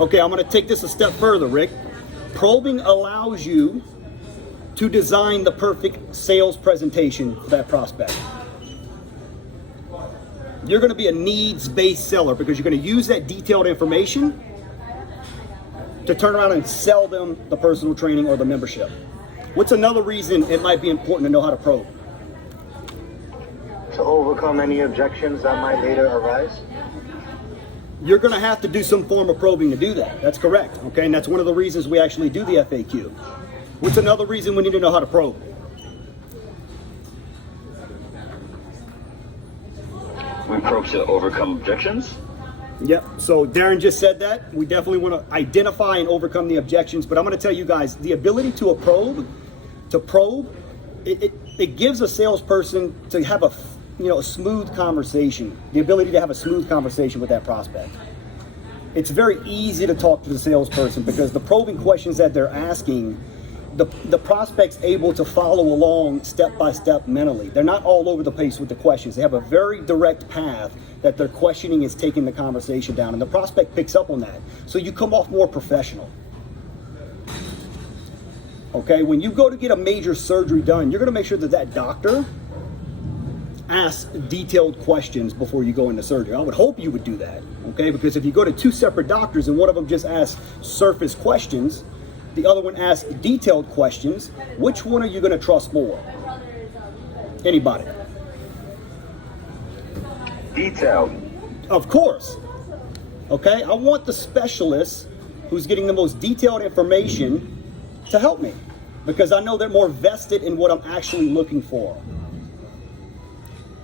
Okay, I'm going to take this a step further, Rick. Probing allows you to design the perfect sales presentation for that prospect. You're going to be a needs-based seller because you're going to use that detailed information to turn around and sell them the personal training or the membership. What's another reason it might be important to know how to probe? To overcome any objections that might later arise? You're going to have to do some form of probing to do that. That's correct. Okay, and that's one of the reasons we actually do the FAQ. What's another reason we need to know how to probe? We probe to overcome objections? Yep, so Darren just said that. We definitely want to identify and overcome the objections, but I'm going to tell you guys, the ability to probe, it gives a salesperson to have a smooth conversation, the ability to have a smooth conversation with that prospect. It's very easy to talk to the salesperson because the probing questions that they're asking, the prospect's able to follow along step by step mentally. They're not all over the place with the questions. They have a very direct path that their questioning is taking the conversation down, and the prospect picks up on that. So you come off more professional. Okay, when you go to get a major surgery done, you're going to make sure that that doctor asks detailed questions before you go into surgery. I would hope you would do that, okay? Because if you go to two separate doctors and one of them just asks surface questions, the other one asks detailed questions, which one are you going to trust more? Anybody? Detailed. Of course. Okay, I want the specialist who's getting the most detailed information to help me because I know they're more vested in what I'm actually looking for.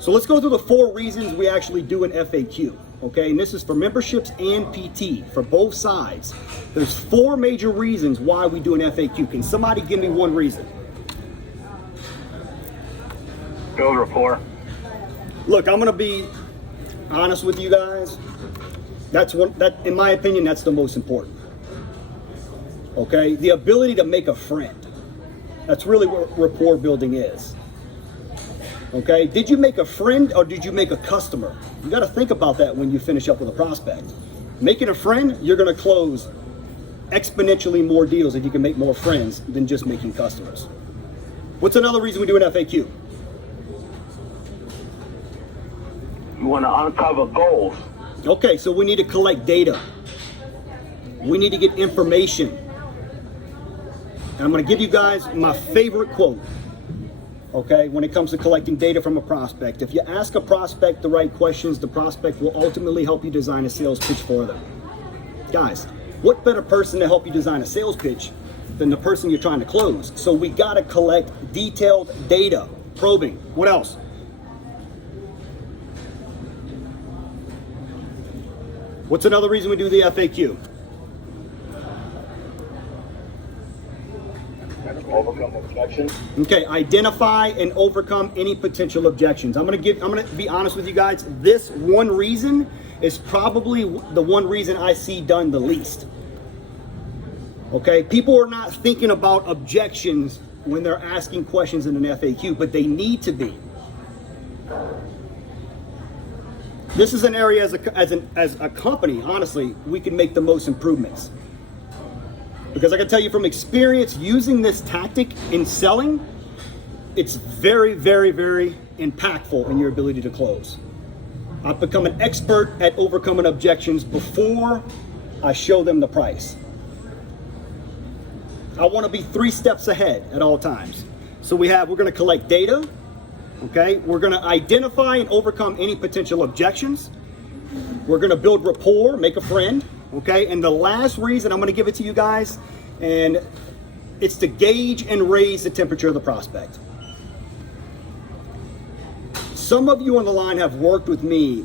So let's go through the 4 reasons we actually do an FAQ. Okay, and this is for memberships and PT, for both sides. There's 4 major reasons why we do an FAQ. Can somebody give me one reason? Build rapport. Look, I'm gonna be honest with you guys. That, in my opinion, that's the most important. Okay, the ability to make a friend. That's really what rapport building is. Okay, did you make a friend or did you make a customer? You got to think about that when you finish up with a prospect. Making a friend, you're going to close exponentially more deals if you can make more friends than just making customers. What's another reason we do an FAQ? You want to uncover goals. Okay, so we need to collect data. We need to get information. And I'm going to give you guys my favorite quote. Okay, when it comes to collecting data from a prospect. If you ask a prospect the right questions, the prospect will ultimately help you design a sales pitch for them. Guys, what better person to help you design a sales pitch than the person you're trying to close? So we got to collect detailed data, probing. What else? What's another reason we do the FAQ? Overcome objections. Okay, identify and overcome any potential objections. I'm gonna be honest with you guys. This one reason is probably the one reason I see done the least. Okay, people are not thinking about objections when they're asking questions in an FAQ, but they need to be. This is an area as a company, honestly, we can make the most improvements. Because I can tell you from experience, using this tactic in selling, it's very, very, very impactful in your ability to close. I've become an expert at overcoming objections before I show them the price. I want to be 3 steps ahead at all times. So we're going to collect data, okay? We're going to identify and overcome any potential objections. We're going to build rapport, make a friend. Okay, and the last reason, I'm going to give it to you guys, and it's to gauge and raise the temperature of the prospect. Some of you on the line have worked with me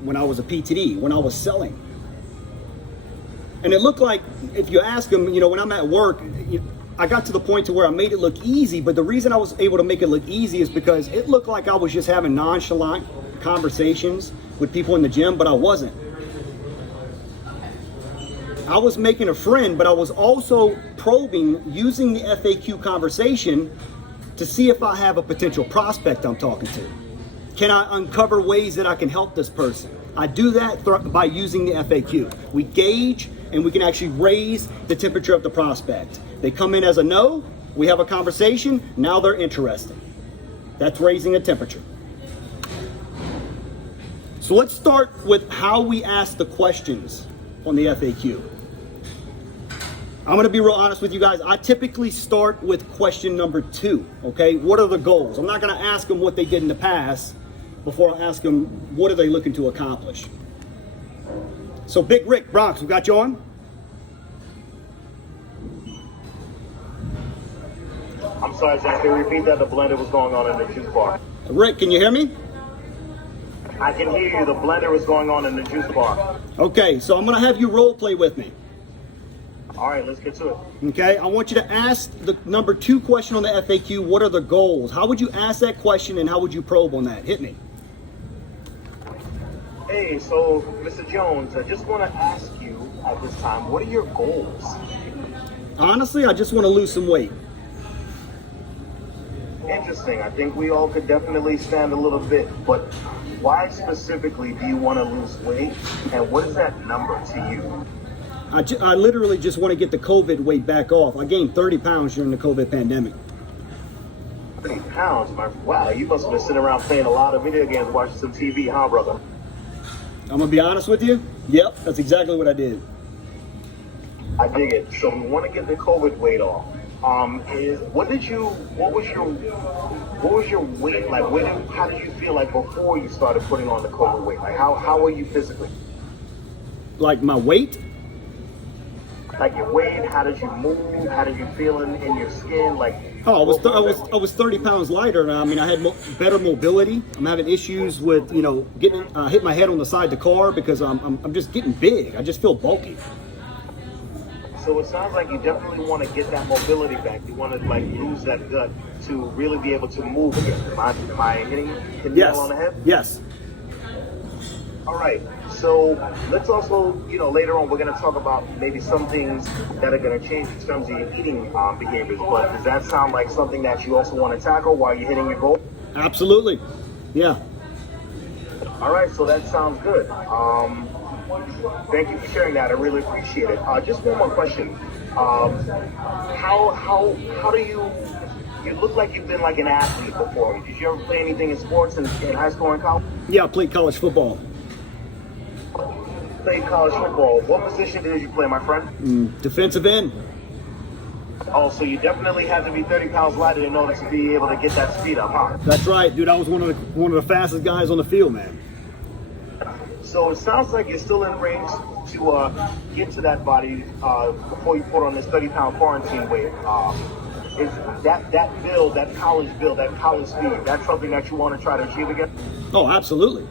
when I was a PTD, when I was selling. And it looked like, if you ask them, when I'm at work, I got to the point to where I made it look easy, but the reason I was able to make it look easy is because it looked like I was just having nonchalant conversations with people in the gym, but I wasn't. I was making a friend, but I was also probing using the FAQ conversation to see if I have a potential prospect I'm talking to. Can I uncover ways that I can help this person? I do that by using the FAQ. We gauge and we can actually raise the temperature of the prospect. They come in as a no, we have a conversation, now they're interested. That's raising a temperature. So let's start with how we ask the questions on the FAQ. I'm gonna be real honest with you guys. I typically start with question number 2, okay? What are the goals? I'm not gonna ask them what they did in the past before I ask them what are they looking to accomplish. So Big Rick, Bronx, we got you on? I'm sorry, Zach, can you repeat that? The blender was going on in the juice bar. Rick, can you hear me? I can hear you. The blender was going on in the juice bar. Okay, so I'm gonna have you role play with me. All right, let's get to it. Okay, I want you to ask the number 2 question on the FAQ, what are the goals? How would you ask that question and how would you probe on that? Hit me. Hey, so Mr. Jones, I just want to ask you at this time, what are your goals? Honestly, I just want to lose some weight. Interesting. I think we all could definitely stand a little bit, but why specifically do you want to lose weight, and what is that number to you? I literally just want to get the COVID weight back off. I gained 30 pounds during the COVID pandemic. 30 pounds, wow, you must have been sitting around playing a lot of video games, watching some TV, huh, brother? I'm gonna be honest with you. Yep, that's exactly what I did. I dig it. So we want to get the COVID weight off. What was your weight like? How did you feel like before you started putting on the COVID weight? Like how were you physically? Like my weight? Like your weight? How did you move? How did you feel in your skin? Like I was 30 pounds lighter. I mean, I had better mobility. I'm having issues with getting hit my head on the side of the car because I'm just getting big. I just feel bulky. So it sounds like you definitely want to get that mobility back. You want to lose that gut to really be able to move again. Am I hitting the nail on the head? Yes. All right. So let's also, later on we're going to talk about maybe some things that are going to change in terms of your eating behaviors. But does that sound like something that you also want to tackle while you're hitting your goal? Absolutely. Yeah. All right. So that sounds good. Thank you for sharing that. I really appreciate it. Just one more question. How do you look like you've been like an athlete before? Did you ever play anything in sports in high school and college? Yeah, I played college football. Played college football. What position did you play, my friend? Defensive end. Oh, so you definitely had to be 30 pounds lighter in order to be able to get that speed up, huh? That's right, dude. I was one of the fastest guys on the field, man. So it sounds like you're still in range to get to that body before you put on this 30-pound quarantine weight. Is that build, that college speed, that's something that you want to try to achieve again? Oh, absolutely.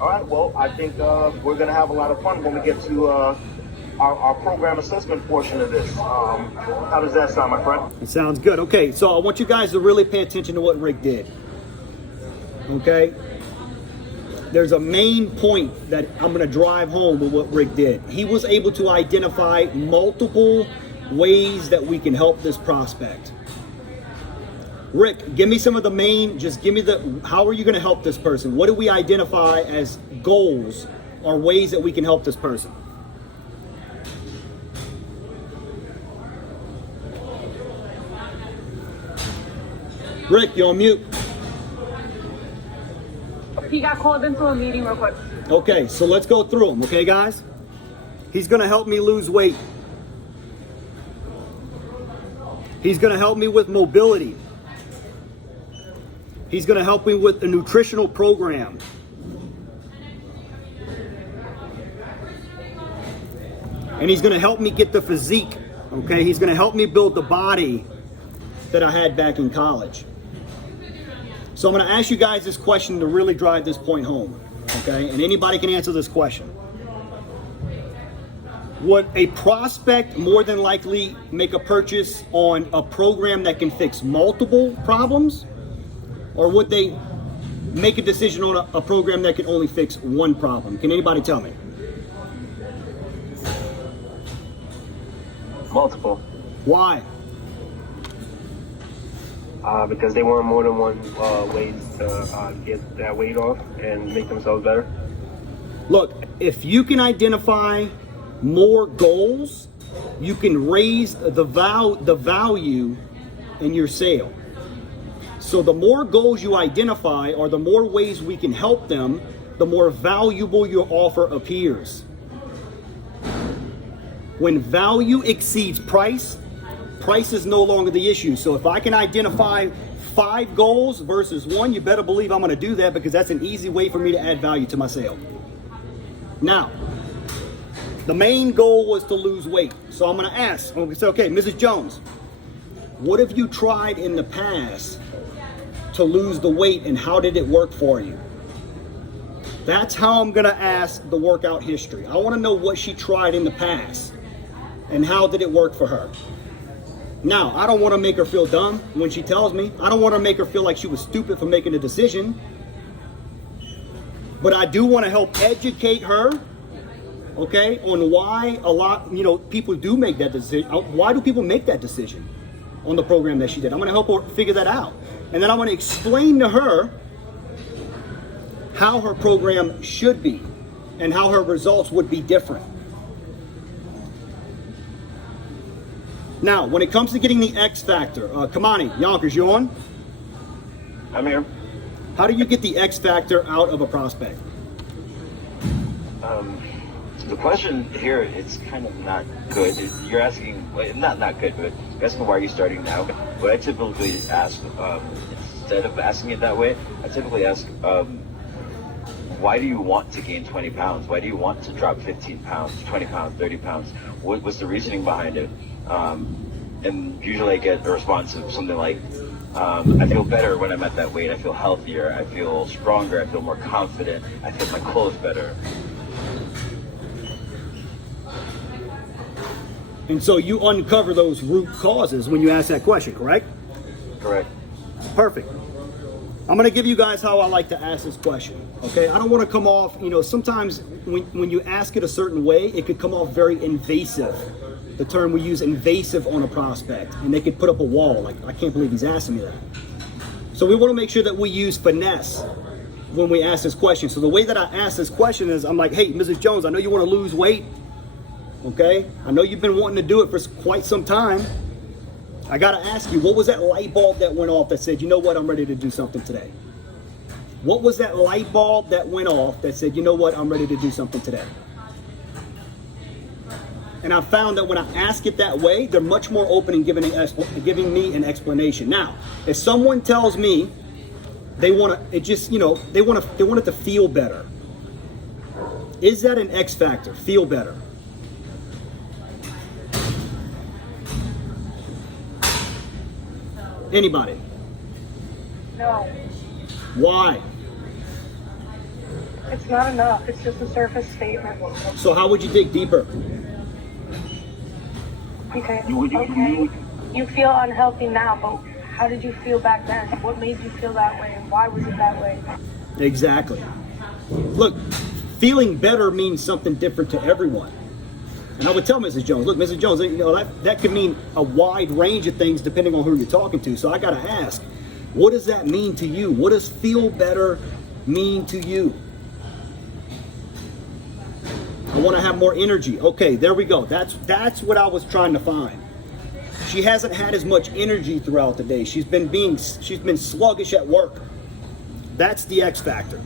All right, well, I think we're going to have a lot of fun when we get to our program assessment portion of this. How does that sound, my friend? It sounds good. Okay, so I want you guys to really pay attention to what Rick did. Okay? There's a main point that I'm going to drive home with what Rick did. He was able to identify multiple ways that we can help this prospect. Rick, give me some of the main, how are you going to help this person? What do we identify as goals or ways that we can help this person? Rick, you're on mute. He got called into a meeting real quick. Okay, so let's go through them, okay, guys? He's going to help me lose weight. He's going to help me with mobility. He's going to help me with a nutritional program. And he's going to help me get the physique, okay? He's going to help me build the body that I had back in college. So I'm going to ask you guys this question to really drive this point home, okay? And anybody can answer this question. Would a prospect more than likely make a purchase on a program that can fix multiple problems? Or would they make a decision on a program that can only fix one problem? Can anybody tell me? Multiple. Why? Because they want more than one ways to get that weight off and make themselves better. Look, if you can identify more goals, you can raise the value in your sale. So the more goals you identify, or the more ways we can help them, the more valuable your offer appears. When value exceeds price, price is no longer the issue. So if I can identify 5 goals versus 1, you better believe I'm going to do that, because that's an easy way for me to add value to my sale. Now, the main goal was to lose weight. So I'm going to ask, I'm going to say, okay, Mrs. Jones, what have you tried in the past to lose the weight, and how did it work for you? That's how I'm going to ask the workout history. I want to know what she tried in the past and how did it work for her. Now, I don't want to make her feel dumb when she tells me. I don't want to make her feel like she was stupid for making a decision. But I do want to help educate her, okay, on why a lot, people do make that decision. Why do people make that decision on the program that she did? I'm going to help her figure that out. And then I'm going to explain to her how her program should be and how her results would be different. Now, when it comes to getting the X factor, Kamani, Yonkers, you on? I'm here. How do you get the X factor out of a prospect? The question here, it's kind of not good. You're asking, not good, but you're asking why are you starting now? What I typically ask, instead of asking it that way, I typically ask, why do you want to gain 20 pounds? Why do you want to drop 15 pounds, 20 pounds, 30 pounds? What's the reasoning behind it? And usually I get a response of something like, I feel better when I'm at that weight. I feel healthier. I feel stronger. I feel more confident. I fit my clothes better. And so you uncover those root causes when you ask that question, correct? Correct. Perfect. I'm going to give you guys how I like to ask this question, okay? I don't want to come off, sometimes when you ask it a certain way, it could come off very invasive. The term we use, invasive, on a prospect, and they could put up a wall, like, I can't believe he's asking me that. So we want to make sure that we use finesse when we ask this question. So the way that I ask this question is, I'm like, hey, Mrs. Jones, I know you want to lose weight, okay? I know you've been wanting to do it for quite some time. I got to ask you, what was that light bulb that went off that said, you know what, I'm ready to do something today? What was that light bulb that went off that said, you know what, I'm ready to do something today? And I found that when I ask it that way, they're much more open in giving me an explanation. Now, if someone tells me they want it to feel better, is that an X factor? Feel better? Anybody? No. Why? It's not enough. It's just a surface statement. So how would you dig deeper? Okay. You feel unhealthy now, but how did you feel back then? What made you feel that way, and why was it that way? Exactly. Look, feeling better means something different to everyone. And I would tell Mrs. Jones, look, Mrs. Jones, that could mean a wide range of things depending on who you're talking to. So I got to ask, what does that mean to you? What does feel better mean to you? I want to have more energy. Okay, there we go. That's what I was trying to find. She hasn't had as much energy throughout the day. She's been sluggish at work. That's the X factor.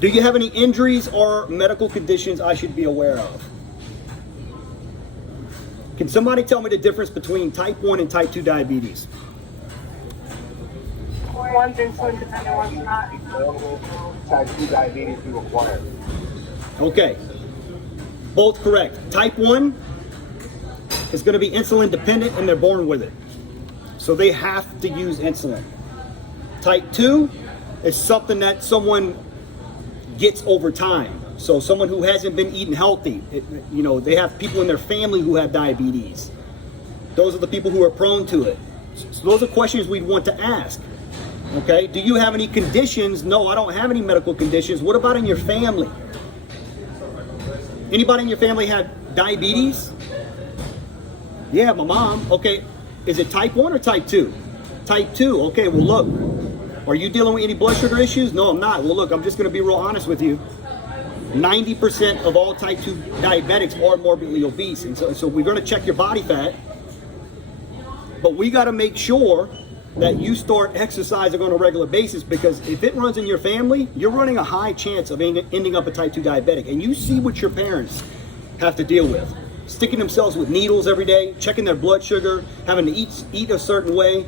Do you have any injuries or medical conditions I should be aware of? Can somebody tell me the difference between type 1 and type 2 diabetes? One's insulin dependent, one's not. Type 2 diabetes be required. Okay, both correct. Type 1 is going to be insulin dependent and they're born with it. So they have to use insulin. Type 2 is something that someone gets over time. So someone who hasn't been eating healthy, they have people in their family who have diabetes. Those are the people who are prone to it. So those are questions we'd want to ask. Okay, do you have any conditions? No, I don't have any medical conditions. What about in your family? Anybody in your family have diabetes? Yeah, my mom. Okay, is it type 1 or type 2? Type 2, okay, well look, are you dealing with any blood sugar issues? No, I'm not. Well look, I'm just gonna be real honest with you. 90% of all type 2 diabetics are morbidly obese. And so we're going to check your body fat, but we got to make sure that you start exercising on a regular basis, because if it runs in your family, you're running a high chance of ending up a type 2 diabetic. And you see what your parents have to deal with. Sticking themselves with needles every day, checking their blood sugar, having to eat a certain way.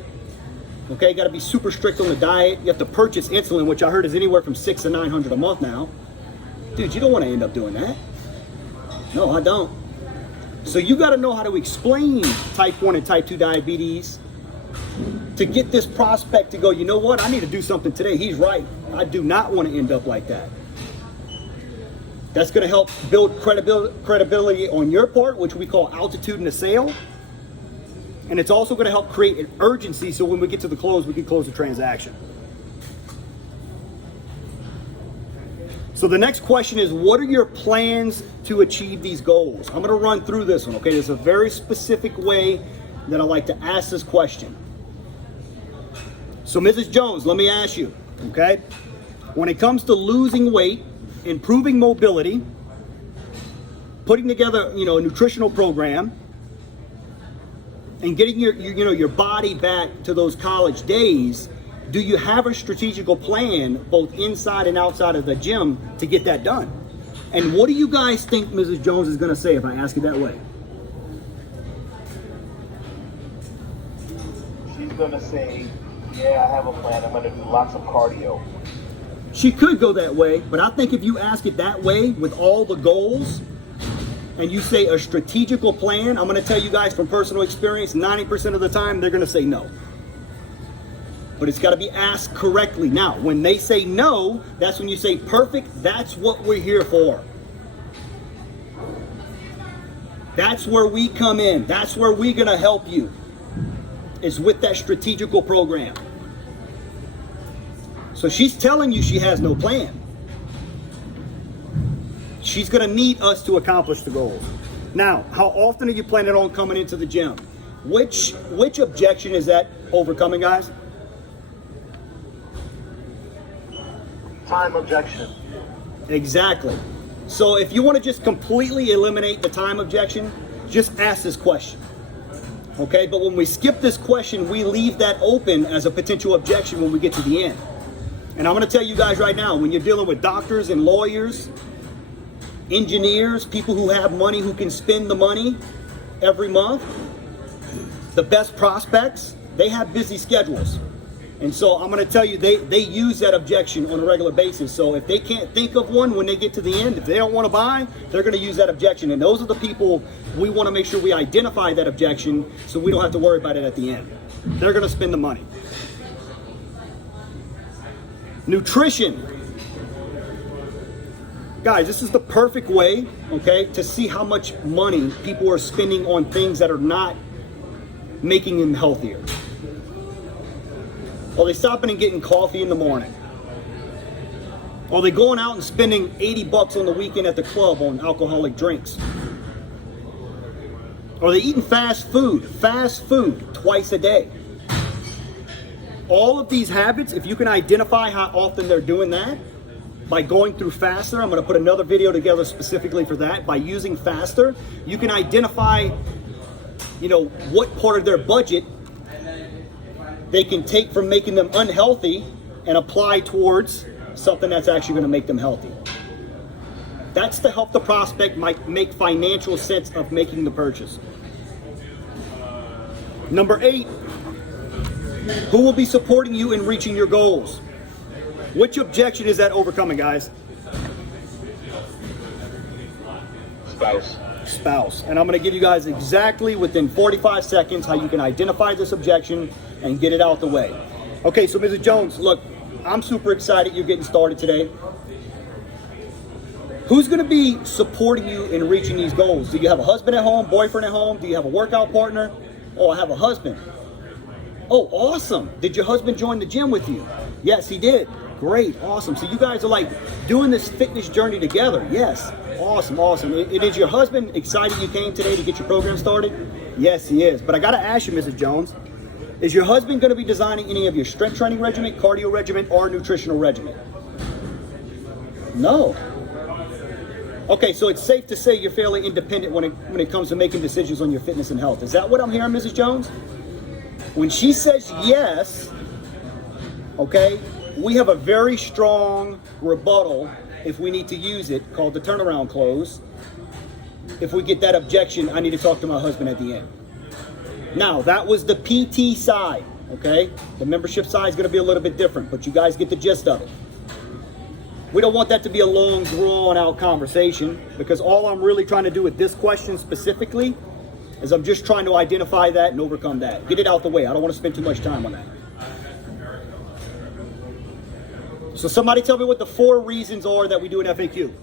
Okay, got to be super strict on the diet. You have to purchase insulin, which I heard is anywhere from $600 to $900 a month now. Dude, you don't want to end up doing that. No, I don't. So you got to know how to explain type 1 and type 2 diabetes to get this prospect to go, you know what, I need to do something today. He's right. I do not want to end up like that. That's going to help build credibility on your part, which we call altitude in the sale. And it's also going to help create an urgency, so when we get to the close, we can close the transaction. So the next question is, what are your plans to achieve these goals? I'm going to run through this one, okay? There's a very specific way that I like to ask this question. So Mrs. Jones, let me ask you, okay? When it comes to losing weight, improving mobility, putting together, a nutritional program, and getting your body back to those college days, do you have a strategical plan both inside and outside of the gym to get that done? And what do you guys think Mrs. Jones is going to say if I ask it that way? She's going to say, yeah, I have a plan. I'm going to do lots of cardio. She could go that way, but I think if you ask it that way with all the goals, and you say a strategical plan, I'm going to tell you guys from personal experience, 90% of the time they're going to say no. But it's got to be asked correctly. Now, when they say no, that's when you say, perfect, that's what we're here for. That's where we come in. That's where we're going to help you, is with that strategical program. So she's telling you she has no plan. She's going to need us to accomplish the goals. Now, how often are you planning on coming into the gym? Which objection is that overcoming, guys? Time objection. Exactly. So if you want to just completely eliminate the time objection, just ask this question. Okay, but when we skip this question, we leave that open as a potential objection when we get to the end. And I'm going to tell you guys right now, when you're dealing with doctors and lawyers, engineers, people who have money, who can spend the money every month, the best prospects, they have busy schedules. And so I'm going to tell you, they use that objection on a regular basis. So if they can't think of one when they get to the end, if they don't want to buy, they're going to use that objection. And those are the people we want to make sure we identify that objection so we don't have to worry about it at the end. They're going to spend the money. Nutrition. Guys, this is the perfect way, okay, to see how much money people are spending on things that are not making them healthier. Or they stopping and getting coffee in the morning. Or they going out and spending $80 on the weekend at the club on alcoholic drinks. Or they eating fast food twice a day. All of these habits, if you can identify how often they're doing that, by going through Faster, I'm going to put another video together specifically for that. By using Faster, you can identify, what part of their budget they can take from making them unhealthy and apply towards something that's actually going to make them healthy. That's to help the prospect make financial sense of making the purchase. Number 8, who will be supporting you in reaching your goals? Which objection is that overcoming, guys? Spouse. And I'm going to give you guys exactly within 45 seconds how you can identify this objection and get it out the way. Okay, so Mrs. Jones, look, I'm super excited you're getting started today. Who's going to be supporting you in reaching these goals? Do you have a husband at home, boyfriend at home? Do you have a workout partner? Oh, I have a husband. Oh, awesome. Did your husband join the gym with you? Yes, he did. Great, awesome. So you guys are like doing this fitness journey together. Yes, awesome. Is your husband excited you came today to get your program started? Yes, he is. But I got to ask you, Mrs. Jones, is your husband going to be designing any of your strength training regimen, cardio regimen, or nutritional regimen? No. Okay, so it's safe to say you're fairly independent when it comes to making decisions on your fitness and health. Is that what I'm hearing, Mrs. Jones? When she says yes, okay, we have a very strong rebuttal, if we need to use it, called the turnaround clause. If we get that objection, I need to talk to my husband at the end. Now, that was the PT side, okay? The membership side is going to be a little bit different, but you guys get the gist of it. We don't want that to be a long, drawn-out conversation, because all I'm really trying to do with this question specifically is I'm just trying to identify that and overcome that. Get it out the way. I don't want to spend too much time on that. So somebody tell me what the 4 reasons are that we do an FAQ.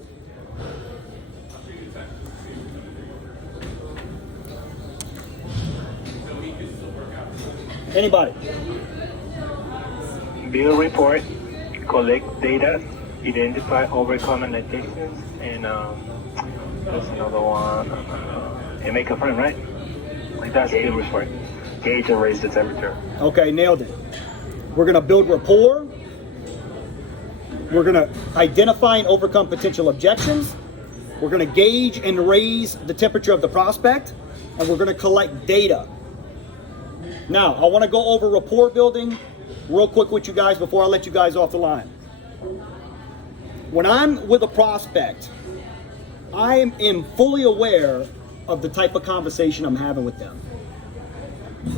Anybody? Build report, collect data, identify overcome limitations, and there's another one. And make a friend, right? Like that's the build report. Gauge and raise the temperature. Okay, nailed it. We're going to build rapport. We're going to identify and overcome potential objections. We're going to gauge and raise the temperature of the prospect. And we're going to collect data. Now, I want to go over rapport building real quick with you guys before I let you guys off the line. When I'm with a prospect, I am fully aware of the type of conversation I'm having with them.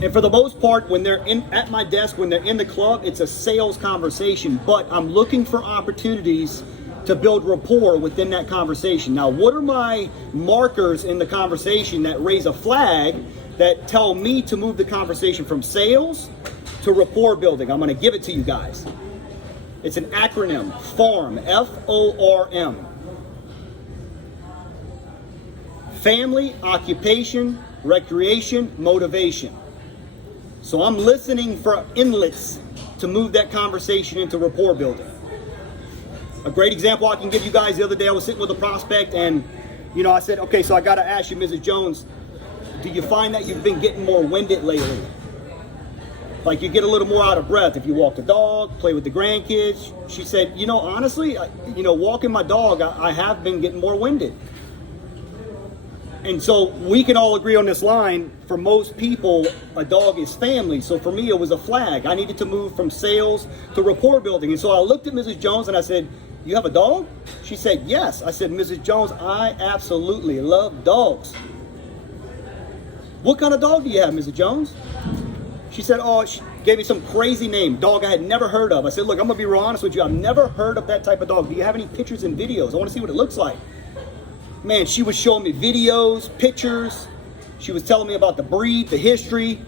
And for the most part, when they're at my desk, when they're in the club, it's a sales conversation, but I'm looking for opportunities to build rapport within that conversation. Now, what are my markers in the conversation that raise a flag that tell me to move the conversation from sales to rapport building? I'm going to give it to you guys. It's an acronym, F.O.R.M, F-O-R-M. Family, occupation, recreation, motivation. So I'm listening for inlets to move that conversation into rapport building. A great example I can give you guys, the other day I was sitting with a prospect and, I said, okay, so I got to ask you, Mrs. Jones, do you find that you've been getting more winded lately? Like you get a little more out of breath if you walk the dog, play with the grandkids. She said, honestly, walking my dog, I have been getting more winded. And so we can all agree on this line, for most people, a dog is family. So for me, it was a flag. I needed to move from sales to rapport building. And so I looked at Mrs. Jones and I said, you have a dog? She said, yes. I said, Mrs. Jones, I absolutely love dogs. What kind of dog do you have, Mrs. Jones? She said, she gave me some crazy name, dog I had never heard of. I said, look, I'm going to be real honest with you. I've never heard of that type of dog. Do you have any pictures and videos? I want to see what it looks like. Man, she was showing me videos, pictures. She was telling me about the breed, the history.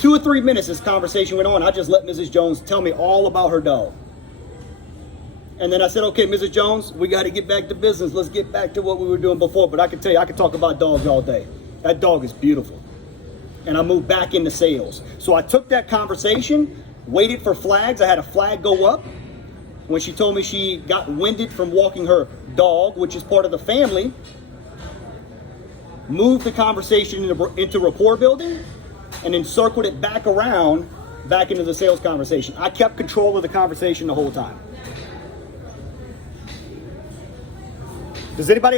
2 or 3 minutes this conversation went on. I just let Mrs. Jones tell me all about her dog. And then I said, okay, Mrs. Jones, we got to get back to business. Let's get back to what we were doing before. But I can tell you, I could talk about dogs all day. That dog is beautiful. And I moved back into sales. So I took that conversation, waited for flags. I had a flag go up when she told me she got winded from walking her dog, which is part of the family. Moved the conversation into rapport building, and then circled it back around, back into the sales conversation. I kept control of the conversation the whole time. Does anybody